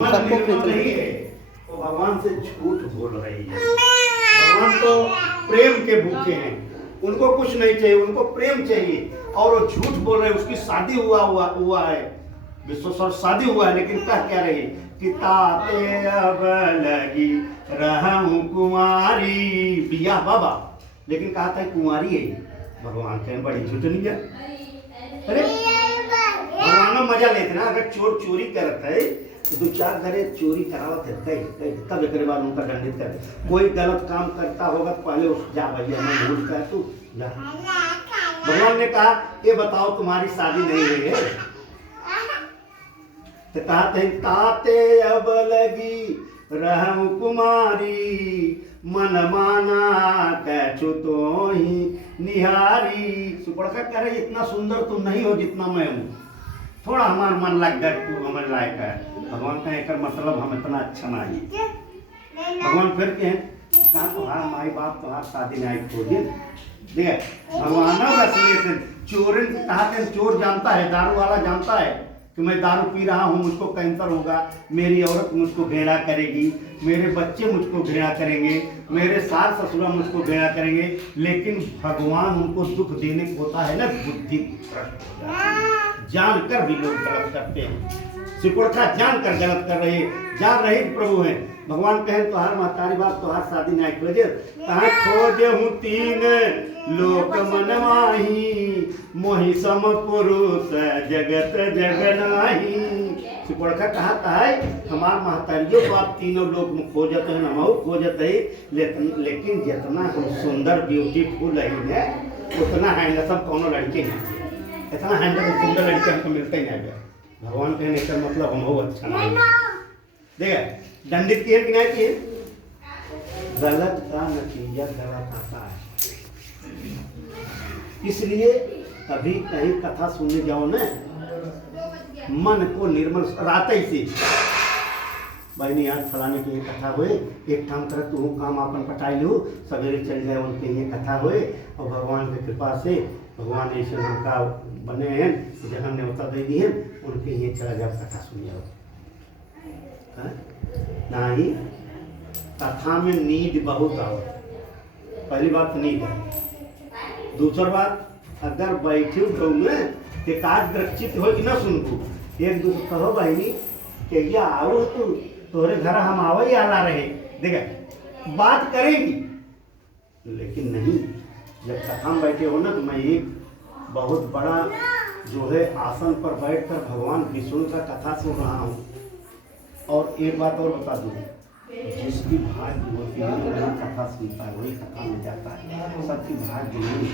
सबको निर्मल नहीं है तो भगवान से झूठ बोल रही है। भगवान तो प्रेम के भूखे हैं, उनको कुछ नहीं चाहिए, उनको प्रेम चाहिए और वो झूठ बोल रहे हैं। उसकी शादी हुआ है, विश्वेश्वर शादी हुआ है, लेकिन कह क्या रही कि ताते अब लगी रहूं कुमारी बिया बाबा, लेकिन कहा था कुमारी है। भगवान कहें बड़ी झूठनी है। अरे भगवान मजा लेते ना, अगर चोर चोरी करता है तो दो चार घरे चोरी करावत है कई तब एक बार उनका दंडित कर। कोई गलत काम करता होगा तो पहले उस जा भैया मैं भूल कर तू जा। भगवान ने कहा ये बताओ तुम्हारी शादी नहीं हुई है? तो कहते हैं ताते अब लगी रहूं कुमारी मन माना कैचु तो ही निहारी। सुपड़का कह रहे इतना सुंदर तुम नहीं हो जितना मैं हूँ, थोड़ा हमारा मन लग गया तू हमें लायक है। भगवान का एक मतलब हम इतना अच्छा नहीं। भगवान फिर के कहा तुम्हारा माई बाप तुम्हारा शादी नहीं खोजे देख। भगवान चोर कहा चोर जानता है, दारू वाला जानता है कि मैं दारू पी रहा हूँ, मुझको कैंसर होगा, मेरी औरत मुझको घृणा करेगी, मेरे बच्चे मुझको घृणा करेंगे, मेरे सास ससुरा मुझको घृणा करेंगे, लेकिन भगवान उनको दुख देने को होता है ना, बुद्धि जानकर भी लोग गलत करते हैं। सिकुड़खा जानकर गलत कर रहे, जान रहे प्रभु हैं। भगवान कहें तुहार महतारी बाप तुहार शादी नहीं खोजे, कहा खोजे हूँ तीन लोक मन माही, मोहि सम पुरुष जगत जग नाही। सिकुड़खा कहा है हमार महतारियों को आप तीनों लोग में खोजत है, नमहु खोजत है, लेकिन जितना हम सुंदर ब्यूटीफुल है उतना हैंडसम कोनो लड़के नहीं, इतना हैंडसम सुंदर लड़के हमको मिलते ही नहीं। भगवान कहने का मतलब हम हो अच्छा नहीं। देखा दंडित किए कि नहीं किए? गलत का नतीजा गलत आता है। इसलिए कभी कहीं कथा सुनने जाओ ना, मन को निर्मल राते से बहनी आज फलाने की ये कथा हुए, एक काम कर तू काम अपन पटाई लू, सवेरे चल जाए उनके ये कथा हुए, और भगवान की कृपा से भगवान ऐसे उनका बने हैं जहाँ न्योता दे दी है, उनके ये चला जाओ कथा सुन जाओ। नहीं कथा में नींद बहुत आओ, पहली बात नींद है। दूसरी बात अगर बैठे हो में एकाग्रचित हो कि न सुनबू, एक दूसरे कहो बहनी क्या आओ तू तोरे घर हम आओ ही आला रहे, देखा बात करेंगी, लेकिन नहीं। जब कथा में बैठे हो ना तो मैं एक बहुत बड़ा जो है आसन पर बैठकर भगवान विष्णु का कथा सुन रहा हूँ। और एक बात और बता दूँ, जिसकी भाग्य होती है वही कथा सुनता है, वही कथा में जाता है, सबकी भाग्य नहीं।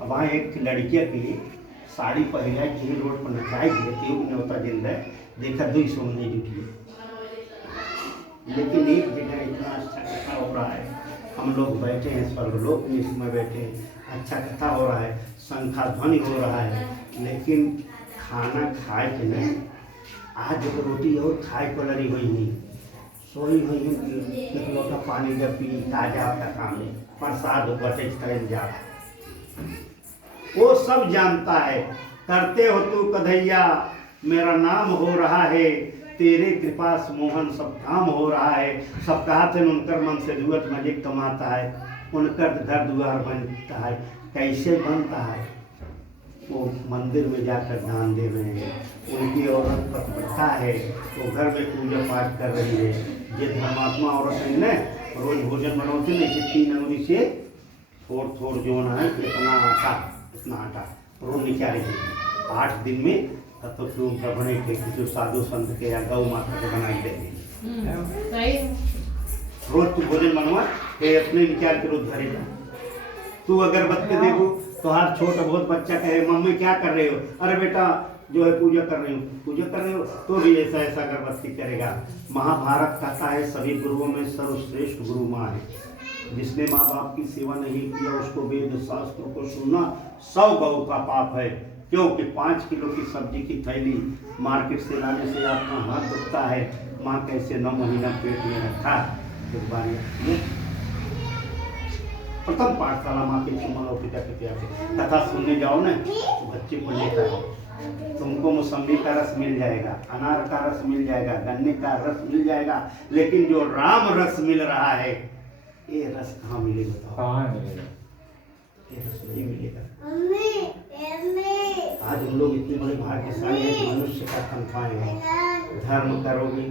अब वहाँ एक लड़कियाँ की साड़ी पहनाई थी, रोड पर नचाई थी, न्योता दिन रहे, देखा 200 नहीं जुटी, लेकिन एक जगह इतना अच्छा कथा हो रहा है, हम लोग बैठे हैं स्वर्गलोक में, इसमें बैठे हैं, अच्छा कथा हो रहा है, शंखा ध्वनि हो रहा है, लेकिन खाना खाए के नहीं। आज जब रोटी और खाए को लड़ी हुई नहीं, सोई हुई एक लोटा पानी जब पी ताजा कथा में प्रसाद बटे जा, वो सब जानता है। करते हो तू कन्हैया मेरा नाम हो रहा है, तेरे कृपा से मोहन सब काम हो रहा है। सब कहते हैं उनकर मन से जुगत मजे कमाता है, उनकर घर द्वार बनता है। कैसे बनता है? वो मंदिर में जाकर दान दे रहे हैं, उनकी औरत पतिव्रता है, वो घर में पूजा पाठ कर रही है। ये धर्मात्मा औरत है ना, रोज भोजन बनाते ना, इसे 3 अंगुली से थोड़ जो है इतना आटा रोज निकाले 8 दिन में, तब तो क्यों बने थे जो साधु संत के या गौ माता के बनाई देंगे। रोज तू भोजन बनवा अपने निकाल के रोज घरे जा। तू अगरबत्ती देखो तो हर छोटा बहुत बच्चा कहे मम्मी क्या कर रहे हो, अरे बेटा जो है पूजा कर रही हूँ, पूजा कर रहे हो तो भी ऐसा ऐसा अगरबत्ती करेगा। महाभारत कहता है सभी गुरुओं में सर्वश्रेष्ठ गुरु माँ है, जिसने माँ बाप की सेवा नहीं किया उसको वेद शास्त्रों को सुनना 100 गौ का पाप है। क्योंकि 5 किलो की सब्जी की थैली मार्केट से लाने से आपका हाथ दुखता है, माँ कैसे 9 महीना पेट में रखा। एक बार प्रथम पाठशाला माँ के चुमन और पिता के कथा सुनने जाओ ना तो बच्चे को लेकर तुमको मौसम्बी का रस मिल जाएगा, अनार का रस मिल जाएगा, गन्ने का रस मिल जाएगा, लेकिन जो राम रस मिल रहा है ये रस कहाँ मिलेगा? बताओ कहाँ मिलेगा? ये रस नहीं मिलेगा। आज हम लोग इतने बड़े भाग्यशाली हैं कि मनुष्य का तन पाएंगे। धर्म करोगे।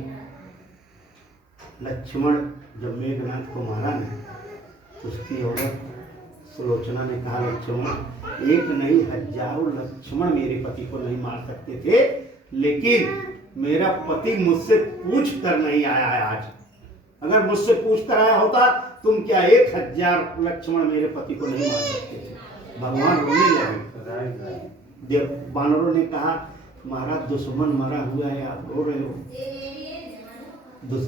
लक्ष्मण जब मेघनाथ को मारा ने, उसकी औरत सुलोचना ने कहा, लक्ष्मण एक नहीं हजारों लक्ष्मण मेरे पति को नहीं मार सकते थे, लेकिन मेरा पति मुझसे पूछ कर नहीं आया है आज। अगर मुझसे पूछ कर आया होता, तुम क्या 1000 लक्ष्मण मेरे पति को नहीं मार सकते थे। भगवान रोने लगे। जब बानरों ने कहा, तुम्हारा दुश्मन मरा हुआ है, आप रो रहे हो।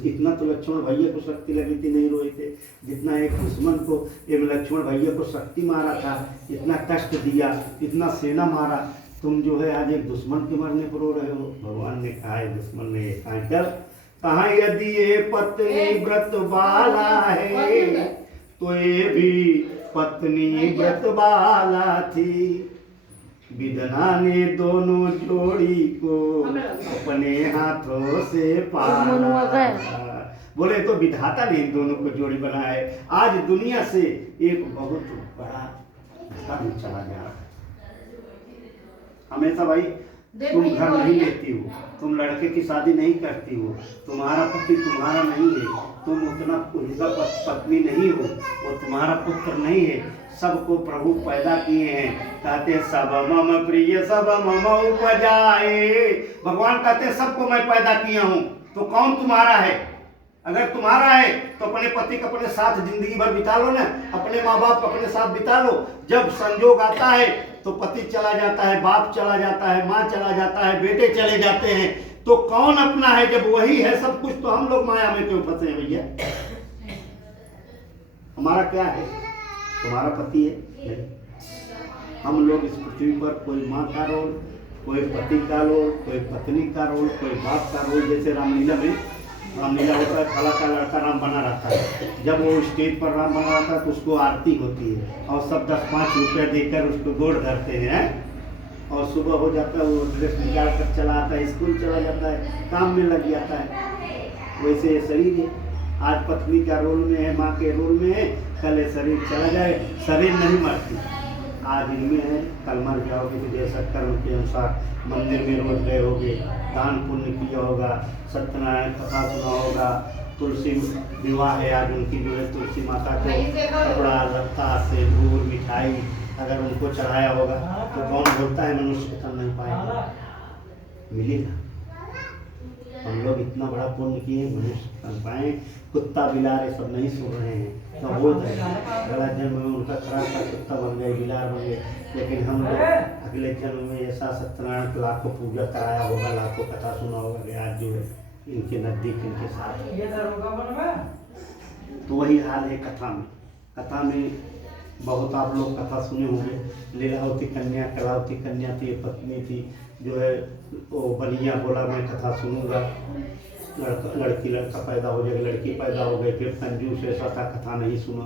इतना तो लक्ष्मण भैया को शक्ति लगी थी, नहीं रोए थे जितना एक दुश्मन को एक लक्ष्मण भैया को शक्ति मारा था, इतना कष्ट दिया, इतना सेना मारा, तुम जो है आज एक दुश्मन के मरने पर रो रहे हो। भगवान ने कहा है दुश्मन ने कहा, यदि ये पत्नी व्रत बाला है तो ये भी पत्नी व्रत बाला थी। विधना ने दोनों जोड़ी को अपने हाथों से पाला। बोले तो विधाता ने इन दोनों को जोड़ी बनाया है। आज दुनिया से एक बहुत बड़ा धर्म चला गया। हमेशा भाई तुम घर नहीं लेती हो, तुम लड़के की शादी नहीं करती हो, तुम्हारा पति तुम्हारा नहीं है, तुम उतना उनका पत्नी नहीं हो, वो तुम्हारा पुत्र नहीं है। सबको प्रभु पैदा किए हैं। कहते सब मम प्रिय सब मम उपजाए। भगवान कहते हैं सबको मैं पैदा किया हूँ, तो कौन तुम्हारा है? अगर तुम्हारा है तो अपने पति के अपने साथ जिंदगी भर बिता लो ना, अपने माँ बाप अपने साथ बिता लो। जब संजोग आता है तो पति चला जाता है, बाप चला जाता है, माँ चला जाता है, बेटे चले जाते हैं, तो कौन अपना है? जब वही है सब कुछ, तो हम लोग माया में क्यों फंसे हैं भैया? हमारा क्या है? तुम्हारा पति है नहीं। हम लोग इस पृथ्वी पर कोई माँ का रोल, कोई पति का रोल, कोई पत्नी का रोल, कोई बाप का रोल। जैसे रामलीला में रामलीला होता है, खला का लड़का राम बना रहता है। जब वो स्टेज पर राम बना रहता है तो उसको आरती होती है और सब 10-5 रुपया देकर उसको गोड़ धरते हैं। और सुबह हो जाता है, वो ड्रेस निकाल कर चला आता है, स्कूल चला जाता है, काम में लग जाता है। वैसे ये शरीर है, आज पत्नी का रोल में है, माँ के रोल में है, कल ये शरीर चला जाए। शरीर नहीं मरती, आज इनमें है, कल मर जाओगे। तो जैसा कर्म के अनुसार मंदिर में रोज गए होगे, दान पुण्य किया होगा, सत्यनारायण कथा सुना होगा, तुलसी विवाह है आज उनकी, जो है तुलसी माता को कपड़ा लत्ता सिंदूर मिठाई अगर उनको चढ़ाया होगा, तो कौन बोलता है मनुष्य को तन नहीं पाएगा? मिलेगा। हम लोग इतना बड़ा पुण्य किए, मनुष्य तन पाए। कुत्ता बिलार ये सब नहीं सुन रहे हैं, तो वो अगला जन्म में उनका खराब का कुत्ता बन गए, बिलार बन गए। लेकिन हम लोग अगले जन्म में ऐसा सत्यनारायण के लाखों पूजा कराया होगा, लाखों कथा सुना होगा कि आज जो है इनके नजदीक इनके साथ। तो वही हाल है कथा में। कथा में बहुत आप लोग कथा सुने होंगे। लीलावती कन्या, कलावती कन्या थी, पत्नी थी, जो है वो बनिया बोला मैं कथा सुनूंगा, लड़की लड़का पैदा हो जाएगा, लड़की पैदा हो गई। फिर कंजूस ऐसा था, कथा नहीं सुना,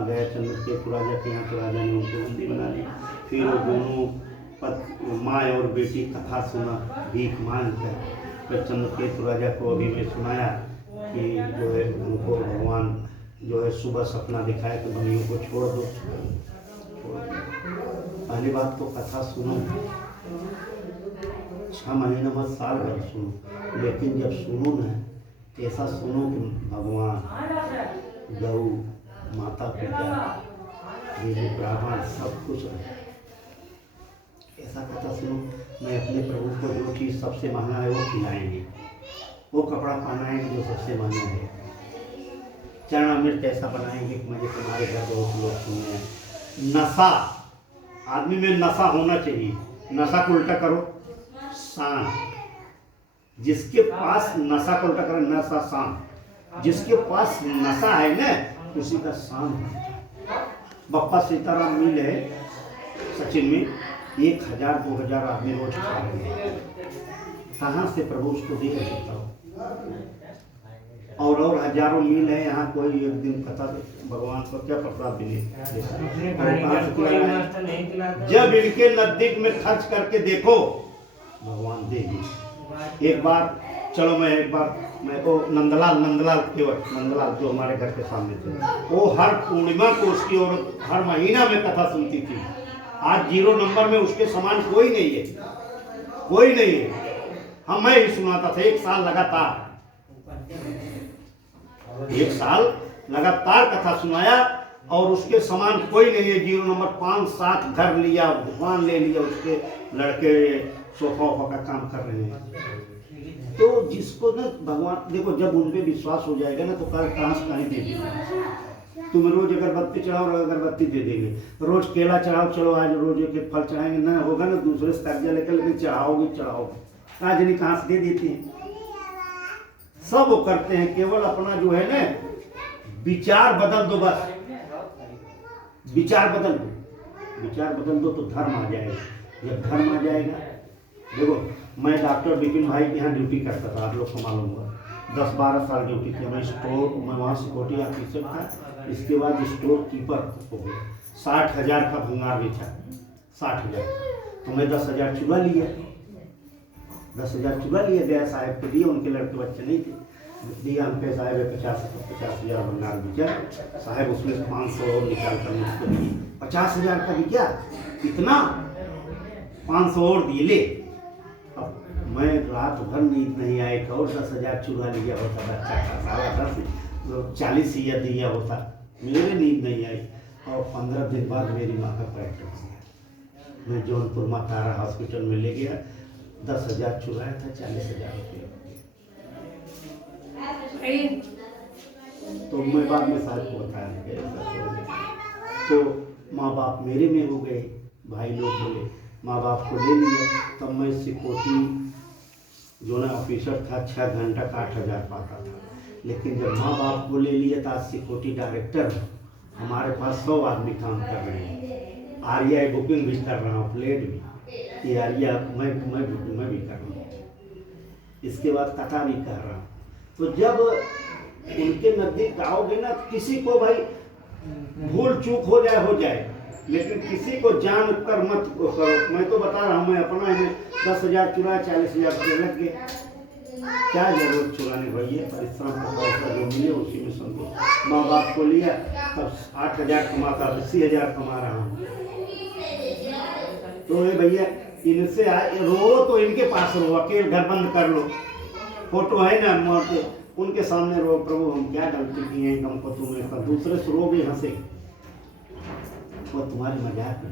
गया चंद्रकेतु राजा के यहाँ के राजा ने उनको बंदी बना ली। फिर वो दोनों माँ और बेटी कथा सुना भीख मांग कर। फिर चंद्रकेतु राजा को अभी मैं सुनाया कि जो है उनको भगवान जो है सुबह सपना दिखाए तो बनियों को छोड़ दो। पहली बात तो कथा सुनो, 6 महीने मत साल भर सुनो, लेकिन जब सुनो ना ऐसा सुनो कि भगवान, गौ माता पिता, ये जो ब्राह्मण सब कुछ है, ऐसा कथा सुनो। मैं अपने प्रभु को जो चीज़ सबसे महंगा है वो खिलाएंगे, वो कपड़ा पहनाएंगे जो सबसे महंगा है, चरणामृत ऐसा बनाएंगे कि मुझे तुम्हारे घर बहुत लोग सुने। नशा, आदमी में नशा होना चाहिए। नशा को उल्टा करो, शान। जिसके पास नशा को उल्टा करो, नशा शान। जिसके पास नशा है ना उसी का शान है। बप्पा सीताराम मिल है सचिन में, 1000-2000 आदमी रोज खा रहे हैं। कहाँ से प्रभु उसको दे सकता हो? और हजारों मील है यहाँ, कोई एक दिन पता भगवान को क्या प्रसाद मिले। जब इनके नजदीक में खर्च करके देखो भगवान देंगे। एक बार चलो मैं वो नंदलाल केवट नंदलाल जो हमारे घर के सामने थे, वो हर पूर्णिमा को उसकी और हर महीना में कथा सुनती थी। आज 0 नंबर में उसके समान कोई नहीं है, कोई नहीं है। हम मैं ही सुनाता था 1 साल लगातार, 1 साल लगातार कथा सुनाया और उसके समान कोई नहीं है। 0 नंबर 5-7 घर लिया, दुकान ले लिया, उसके लड़के सोफा का काम कर रहे हैं। तो जिसको ना भगवान देखो, जब उन पे विश्वास हो जाएगा ना तो कल कहाँ से कहीं दे देंगे। तुम रोज अगरबत्ती चढ़ाओ, अगरबत्ती दे देंगे। रोज केला चढ़ाओ, चलो आज रोज एक फल चढ़ाएंगे, ना होगा ना दूसरे से कर्जा लेकर, लेकिन चढ़ाओगे आज नहीं कहाँ से दे देते हैं। सब वो करते हैं, केवल अपना जो है ना विचार बदल दो, बस विचार बदल दो तो धर्म आ जाएगा। जब धर्म आ जाएगा, देखो मैं डॉक्टर विपिन भाई के यहाँ ड्यूटी करता था, आप लोग को मालूम हुआ, 10-12 साल ड्यूटी किया। मैं वहाँ सिक्योरिटी ऑफिसर था, इसके बाद स्टोर कीपर हो गया। 60,000 का भंगार बेचा, 60,000। तो मैं 10,000 चुरा लिया, 10,000 चुरा लिया, गया साहब को दिया, उनके लड़के बच्चे नहीं थे, दिया उनके साहब 50,000 भंगार बेचा। साहब उसमें 500 और निकाल कर मुझको दिए, 50,000 का बिका, कितना 500 और दिए ले। अब मैं रात भर नींद नहीं आई, और 10,000 चुरा लिया होता, बच्चा का 40,000 दिया होता, मेरे नींद नहीं आई। और 15 दिन बाद मेरी माँ का पैर टूट गया। मैं जौनपुर माँ तारा हॉस्पिटल में ले गया, 10,000 चुराया था, 40,000 रुपये। तो मैं बाद में साहब को बताया, तो माँ बाप मेरे में हो गए। भाई लोग बोले माँ बाप को ले लिया। तब मैं सिक्योरिटी जो ना ऑफिसर था 6 घंटा का 8,000 पाता था, लेकिन जब माँ बाप को ले लिया था सिक्योरिटी डायरेक्टर, हमारे पास 100 आदमी काम कर रहे हैं। आरिया बुकिंग भी कर रहा हूँ, प्लेट भी, ये आरिया मैं भी कर रहा हूँ, इसके बाद कथा भी कर रहा हूँ। तो जब उनके नजदीक आओगे ना, किसी को भाई भूल चूक हो जाए, लेकिन किसी को जान कर मत करो। मैं तो बता रहा हूँ, मैं अपना है 10,000 चुराया, 40,000 रुपये लग गए। क्या जरूरत चुराने भैया, परिश्रम का पैसा जो मिले उसी में संतोष। माँ बाप को लिया, तब 8,000 कमाता, 80,000 कमा रहा हूँ। तो ये भैया इनसे रो तो इनके पास रो, अकेले घर बंद कर लो, फोटो है ना मौत, उनके सामने रो, प्रभु हम क्या गलती की है, हमको तुम्हें दूसरे से रो भी हंसे, वो तुम्हारी मजाक है।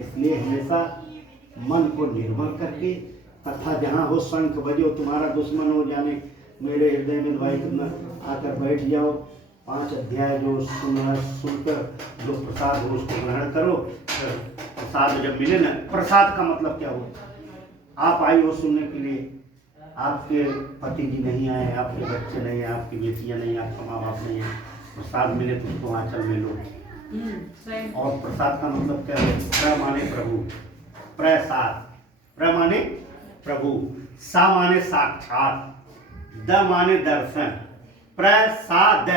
इसलिए हमेशा मन को निर्मल करके कथा जहाँ हो, शंख बजो, तुम्हारा दुश्मन हो जाने मेरे हृदय में भाई तुम आकर बैठ जाओ। 5 अध्याय जो सुनकर जो प्रसाद हो उसको ग्रहण करो। प्रसाद जब मिले ना, प्रसाद का मतलब क्या हो, आप आई हो सुनने के लिए, आपके पति जी नहीं आए, आपके बच्चे नहीं आए, आपकी बेटियां नहीं, आपका माँ बाप नहीं है, प्रसाद मिले तो उसको आंचल में लो। और प्रसाद का मतलब क्या है, प्र माने प्रभु, प्रसाद, प्र माने प्रभु, सा माने साक्षात, द माने दर्शन, प्रसाद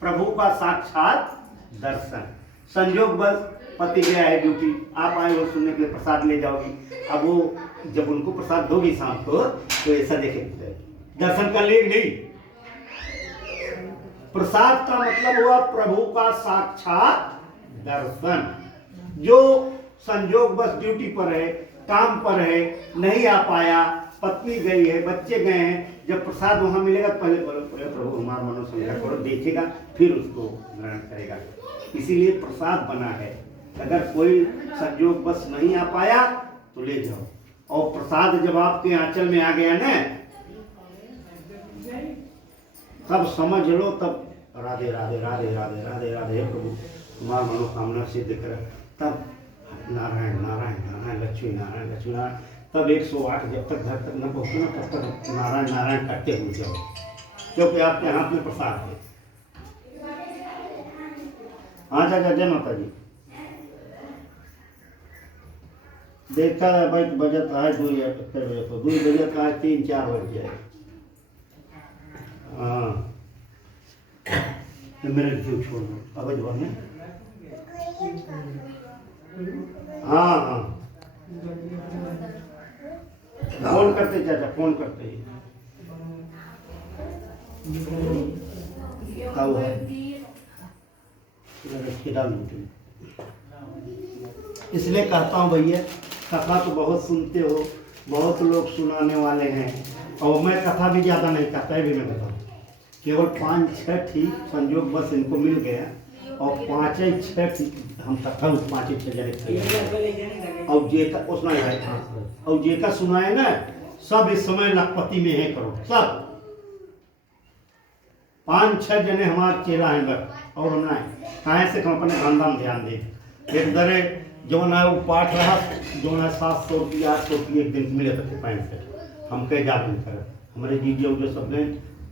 प्रभु का साक्षात दर्शन। संयोग बस पति गया है ड्यूटी, आप आए हो सुनने के लिए, प्रसाद ले जाओगी। अब वो जब उनको प्रसाद दोगी शाम को, तो ऐसा देखेंगे, दर्शन कर ले नहीं। प्रसाद का मतलब हुआ प्रभु का साक्षात दर्शन। जो संयोग बस ड्यूटी पर है, काम पर है, नहीं आ पाया, पत्नी गई है, बच्चे गए हैं, जब प्रसाद वहां मिलेगा पहले प्रभु हमारा मनोसंग्रह करो, देखेगा फिर उसको ग्रहण करेगा। इसीलिए प्रसाद बना है। अगर कोई संयोग बस नहीं आ पाया तो ले जाओ, और प्रसाद जब आपके आंचल में आ गया ना, तब समझ लो, तब राधे राधे राधे राधे राधे राधे प्रभु तुम्हारा मनोकामना सिद्ध कर। तब नारायण नारायण नारायण लक्ष्मी नारायण लक्ष्मी नारायण, तब 108 जब तक घर तक न पहुँचे ना, तब तक नारायण नारायण करते हुए जाओ, क्योंकि आपके हाथ में प्रसाद है। हाँ जा जय माता जी। देखा है भाई, बजट है 2 बजे, तो 2 बजे का 3-4 बज जाए। हाँ तो मेरे क्यों छोड़ दो अब जोर में। हाँ हाँ फोन करते चाचा, फोन करते ही कब है इसलिए कहता हूँ भैया, कथा तो बहुत सुनते हो, बहुत लोग सुनाने वाले हैं, और मैं कथा भी ज़्यादा नहीं कहता है भी मैं बताऊँ, केवल 5-6 ठीक संयोग बस इनको मिल गया, और 5-6 ठीक हम कथा 5-6 जने और जेका उसना है। और जेका सुनाए ना सब इस समय लखपति में है करो सब 5-6 जने हमारे चेला हैं बस, और ना है कहाँ से हम अपने धंधा में ध्यान दें। एक दरे जो ना वो पाठ रहा जो ना 700 रुपया 800 रुपये एक दिन मिले थे 65 हम कह जा नहीं कर हमारे जीजे उजे सब ने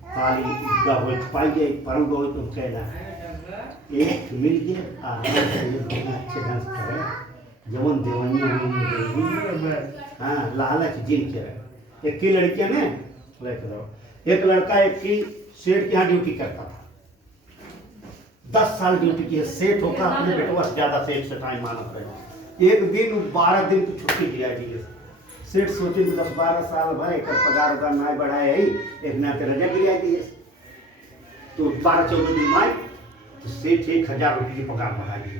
खाली ईदा हो पाई जाए परम गो तुम कहना एक मिल गए अच्छे डांस करे जवन देवनी हाँ लालच जिन के एक की लड़कियां ने एक लड़का एक की सेठ के यहाँ ड्यूटी करता था 10 साल ड्यूटी की है, सेठ होकर अपने बेटवा से ज्यादा सेठ से टाइम मानत रहे। एक दिन 12 दिन की छुट्टी दिया दी सेठ सोचे 10-12 साल भाई एक पगार उगार ना बढ़ाए ही एक ना रजा गिरा दी तो 12-14 दिन आए तो सेठ 1000 रुपये की पगार बढ़ा दी।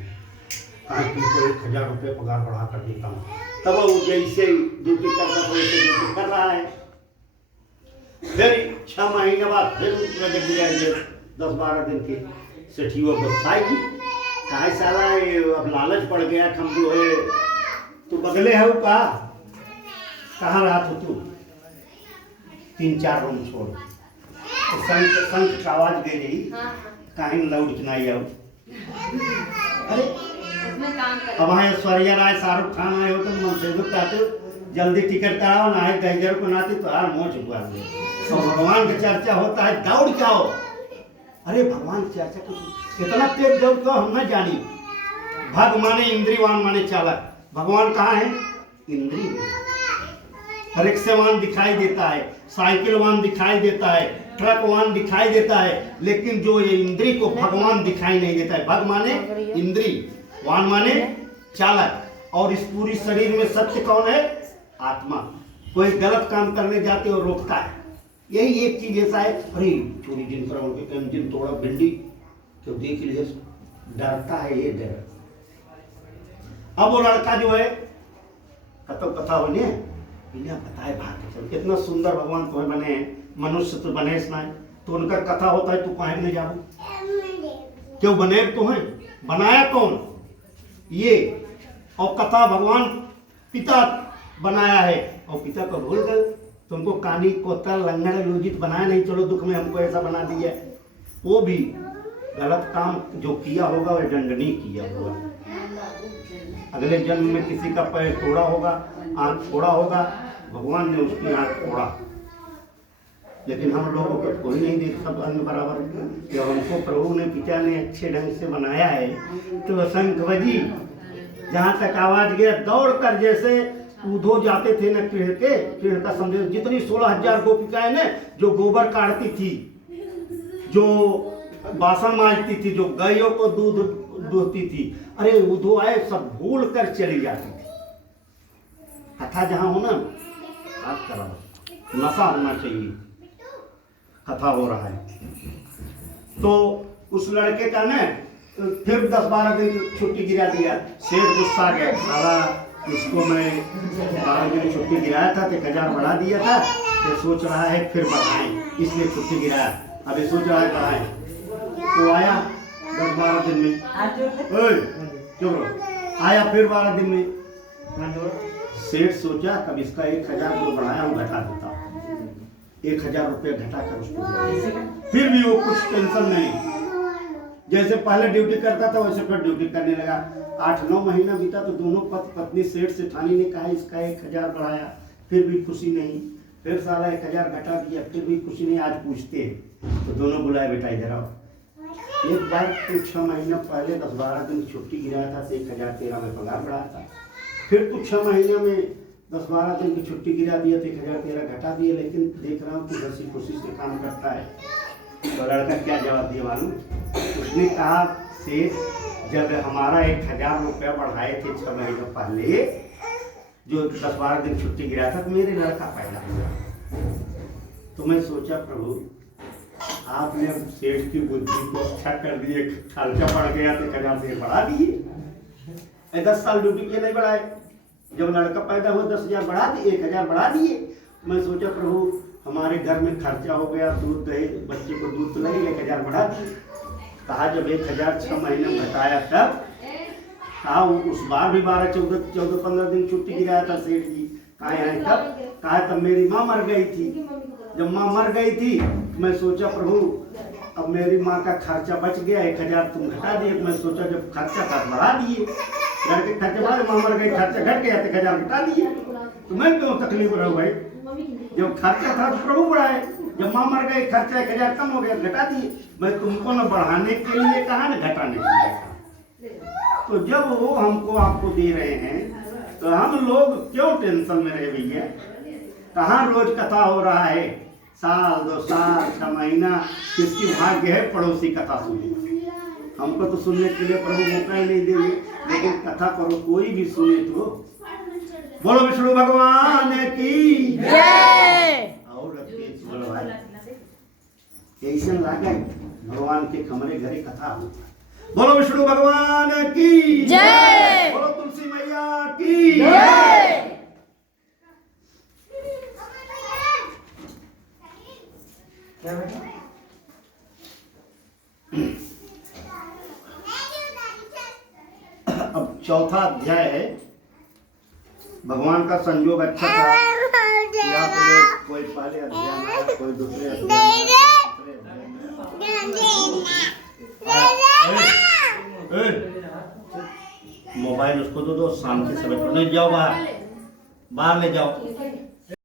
कहा तुमको 1000 रुपये पगार बढ़ा कर देता हूँ। तब वो जैसे ड्यूटी करता था वैसे ड्यूटी कर रहा है। फिर 6 महीने बाद फिर रजा गिरा 10-12 दिन की सेठियों को खाएगी कहा साला अब लालच पड़ गया हम जो है तू बगले है का कहाँ रहा था तू 3-4 रूम छोड़ तो संग की आवाज दे रही कहीं लौट के नहीं आओ। अरे अब वहाँ ऐश्वर्या राय शाहरुख खान आए हो तो मन से कहते जल्दी टिकट कराओ ना है 10,000 को नाते तो यार मोच हुआ भगवान की चर्चा होता है दौड़ जाओ। अरे भगवान की चर्चा कितना तेज दौड़ तो हम न जानी। भग माने इंद्रियवान माने चालक, भगवान कहाँ है इंद्रिय में। रिक्शेवान दिखाई देता है, साइकिलवान दिखाई देता है, ट्रकवान दिखाई देता है, लेकिन जो ये इंद्रिय को भगवान दिखाई नहीं देता है। भग माने इंद्रिय, वान माने चालक। और इस पूरी शरीर में सत्य कौन है आत्मा। कोई गलत काम करने जाते हो रोकता है। यही एक चीज ऐसा है अरे चोरी जिन पर जिन तोड़ा भिंडी तो देख लिए डरता है ये डर। अब वो लड़का जो है कथा होने इन्हें बताए भाग कितना सुंदर भगवान तुम्हें बने मनुष्य तो बने स्नाय तो उनका कथा होता है तू कहीं नहीं जाओ क्यों बने तो है बनाया कौन ये और कथा भगवान पिता बनाया है और पिता को भूल गए तुमको कानी कोतल लंगड़ लूजित बनाया नहीं चलो दुख में हमको ऐसा बना दिया। वो भी गलत काम जो किया होगा वह दंडनीय किया होगा। अगले जन्म में किसी का पैर तोड़ा होगा आंख फोड़ा होगा भगवान ने उसकी आंख फोड़ा लेकिन हम लोगों को कोई नहीं देख सब अंग बराबर। जब हमको प्रभु ने पिता ने अच्छे ढंग से बनाया है तो शंख बजी जहाँ तक आवाज गया दौड़ कर जैसे उधो जाते थे न टीढ़ का संदेश जितनी 16,000 गोपिकाएं ने जो गोबर काटती थी जो बासन मांजती थी जो गायों को दूध दूहती थी अरे उधो आए सब भूल कर चली जाती थी। कथा जहाँ हो ना आप करो नशा होना चाहिए। कथा हो रहा है तो उस लड़के का ना फिर 10-12 दिन छुट्टी गिरा दिया। सेठ गुस्सा गया साला इसको मैं 12 दिन छुट्टी गिराया था तो 1000 बढ़ा दिया था तो सोच रहा है फिर बढ़ाएं इसलिए छुट्टी गिराया अभी सोच रहा है बढ़ाएं। तो आया 10-12 दिन में चुप आया फिर 12 दिन में सेठ सोचा कब इसका 1000 जो बढ़ाया हूँ घटा देता हूँ 1000 रुपये घटा कर उसको फिर भी वो कुछ टेंशन नहीं जैसे पहले ड्यूटी करता था वैसे फिर ड्यूटी करने लगा। 8-9 महीना बीता तो दोनों पत्नी सेठ सेठानी ने कहा इसका 1000 बढ़ाया फिर भी खुशी नहीं फिर साला 1000 घटा दिया फिर भी खुशी नहीं। आज पूछते तो दोनों बुलाए बेटा इधर आओ। एक बार कुछ 6 महीना पहले 10-12 दिन छुट्टी गिराया था तो 1013 में पगार बढ़ाया था। फिर कुछ 6 महीने में 10-12 दिन की छुट्टी गिरा दिया तो 1013 घटा दिया। लेकिन देख रहा हूँ कि हंसी खुशी से काम करता है तो लड़का क्या जवाब दिया मालूम? उसने कहा सेठ, जब हमारा 1000 रुपया बढ़ाए थे 6 महीने पहले, जो 10-12 दिन छुट्टी गिरा था, तो मेरे लड़का पैदा हुआ। तो मैं सोचा प्रभु आपने सेठ की बुद्धि को अच्छा कर दिए, खर्चा बढ़ गया तो 1000 से बढ़ा दिए। 10 साल ड्यूटी किए नहीं बढ़ाए, जब लड़का पैदा हुआ 10,000 बढ़ा दिए, 1000 बढ़ा दिए। मैं सोचा प्रभु हमारे घर में खर्चा हो गया, दूध दही, बच्चे को दूध तो लगेगा, 1000 बढ़ा दिए। कहा जब 1000 6 महीने में घटाया तब कहा उस बार भी 12-14-15 दिन छुट्टी गिराया था सेठ जी। कहा है तब? कहा तब मेरी माँ मर गई थी। जब माँ मर गई थी मैं सोचा प्रभु अब मेरी माँ का खर्चा बच गया, 1000 तुम घटा दिए। मैं सोचा जब खर्चा था बढ़ा दिए, लड़के खर्चा बढ़ा, माँ मर गई, खर्चा घट गया तो 1000 घटा दिए। तो मैं क्यों तकलीफ रहूँ भाई? जब खर्चा था तो प्रभु बढ़ाए, जब माँ मर गई खर्चा 1000 कम हो गया घटा दिए। मैं तुमको न बढ़ाने के लिए कहा न घटाने के लिए कहा। तो जब वो हमको आपको दे रहे हैं तो हम लोग क्यों टेंशन में रहे भैया? कहाँ रोज कथा हो रहा है, साल 2 साल 6 महीना, किसकी भाग्य है पड़ोसी कथा सुने। हमको तो सुनने के लिए प्रभु मौका ही नहीं देंगे, लेकिन कथा करो कोई भी सुने तो। बोलो विष्णु भगवान की जय। और बोलो भाई कैसे लागे भगवान के कमरे घरे कथा होता है। बोलो विष्णु भगवान की जय। बोलो तुलसी मैया की जय। अब चौथा अध्याय है। भगवान का संयोग अच्छा था कि आप लोग कोई पहले अध्याय में, कोई दूसरे अध्याय में। मोबाइल उसको दो, शांति से बैठो, नहीं जाओ बाहर ले जाओ।